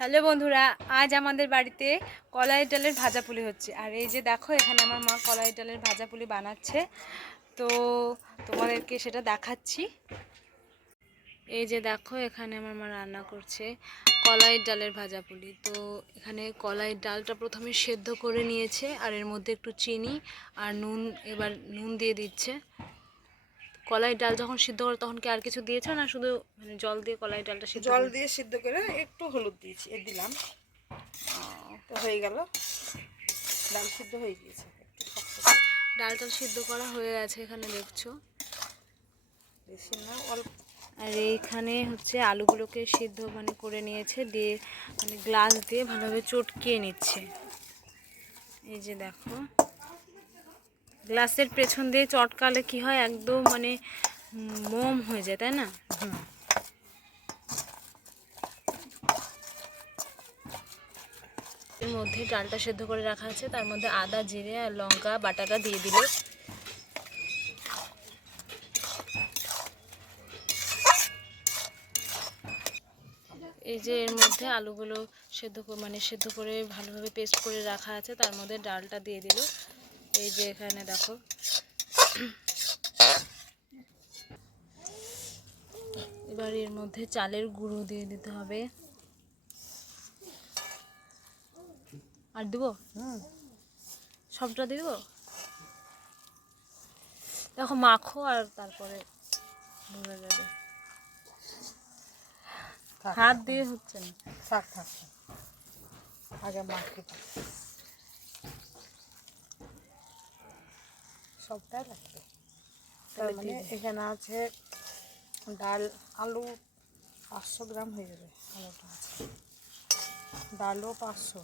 Hello বন্ধুরা, আজ আমাদের বাড়িতে কলাই ডালের ভাজা পুলি হচ্ছে। আর এই যে দেখো, এখানে আমার মা কলাই ডালের ভাজা পুলি বানাচ্ছে। তো তোমাদেরকে সেটা দেখাচ্ছি। এই যে দেখো, এখানে আমার মা রান্না করছে কলাই ডালের ভাজা পুলি। তো এখানে কলাই ডালটা প্রথমে সেদ্ধ করে নিয়েছে, আর এর মধ্যে একটু চিনি আর নুন, এবার নুন দিয়ে দিচ্ছে। কলাই ডাল যখন সিদ্ধ করে তখন কি আর কিছু দিয়েছো না, শুধু মানে জল দিয়ে কলাই ডালটা সিদ্ধ জল দিয়ে সিদ্ধ করে একটু হলুদ দিয়েছি, দিলাম, তো হয়ে গেল। ডাল সিদ্ধ হয়ে গিয়েছে, ডালটা সিদ্ধ করা হয়ে গেছে এখানে দেখছো। বেশি না, অল্প। আর এইখানে হচ্ছে আলুগুলোকে সিদ্ধ মানে করে নিয়েছে, দিয়ে মানে গ্লাস দিয়ে ভালোভাবে চটকিয়ে নিচ্ছে। এই যে দেখো, গ্লাসের পেছন দিয়ে চটকালে কি হয়, একদম মানে মোম হয়ে যায়, তাই না? এর মধ্যে ডালটা সেদ্ধ করে রাখা আছে, তার মধ্যে আদা, জিরে আর লঙ্কা বাটাটা দিয়ে দিল। এই যে এর মধ্যে আলুগুলো সেদ্ধ করে ভালোভাবে পেস্ট করে রাখা আছে, তার মধ্যে ডালটা দিয়ে দিল। এই যে এখানে দেখো, এবার এর মধ্যে চালের গুঁড়ো দিয়ে দিতে হবে। আর দিব, সবটা দিব। দেখো, মাখো আর তারপরে বোঝা যাবে। হাত দিয়ে হচ্ছে না, থাক থাক, আগে মাখি, সবটাই লাগবে। তার মানে এখানে আছে ডাল, আলু 500 গ্রাম হয়ে যাবে। আলুটা আছে, ডালও 500,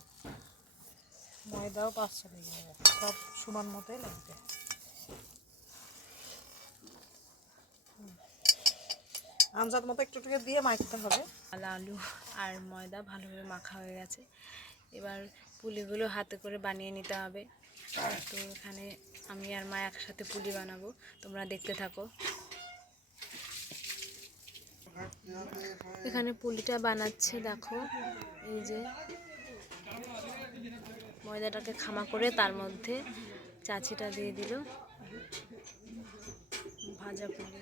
ময়দাও 500 হয়ে যাবে, সব সমান মতোই লাগবে। আন্দাজ মতো একটু একটু দিয়ে মাখতে হবে। আলু আর ময়দা ভালোভাবে মাখা হয়ে গেছে। এবার পুলিগুলো হাতে করে বানিয়ে নিতে হবে। তো এখানে আমি আর মা একসাথে পুলি বানাবো, তোমরা দেখতে থাকো। এখানে পুলিটা বানাচ্ছে দেখো। এই যে ময়দাটাকে খামা করে তার মধ্যে চাচিটা দিয়ে দিল ভাজা পুলি।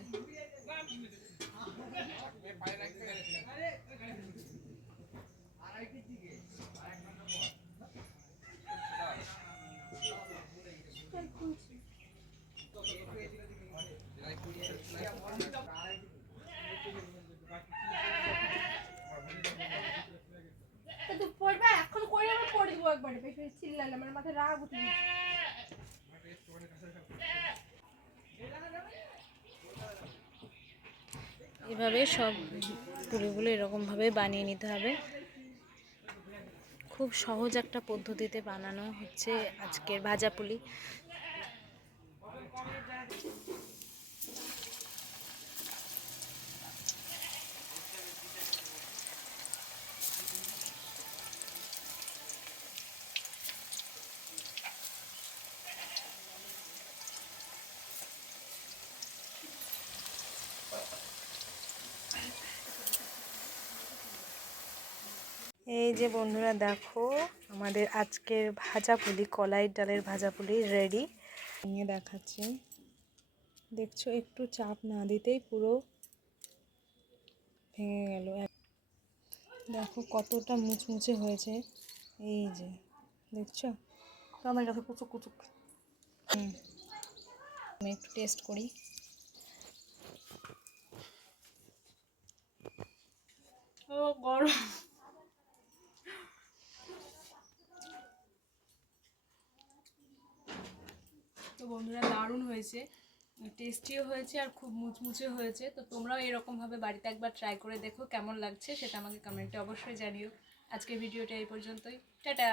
এভাবে সব পুলিগুলো এরকমভাবে বানিয়ে নিতে হবে। খুব সহজ একটা পদ্ধতিতে বানানো হচ্ছে আজকের ভাজা পুলি। এই যে বন্ধুরা দেখো, আমাদের আজকের ভাজা পুলি, কলাই ডালের ভাজা পুলি রেডি। নিয়ে দেখাচ্ছি, দেখছো একটু চাপ না দিতেই পুরো ভেঙে গেল। দেখো কতটা মুচমুচে হয়েছে। এই যে দেখছো, আমার কাছে কুচুক কুচুক। আমি একটু টেস্ট করি। ও গরম। তো বন্ধুরা, দারুণ হয়েছে, টেস্টিও হয়েছে আর খুব মুচমুচে হয়েছে। তো তোমরাও এরকমভাবে বাড়িতে একবার ট্রাই করে দেখো, কেমন লাগছে সেটা আমাকে কমেন্টে অবশ্যই জানিও। আজকের ভিডিওটা এই পর্যন্তই, টাটা।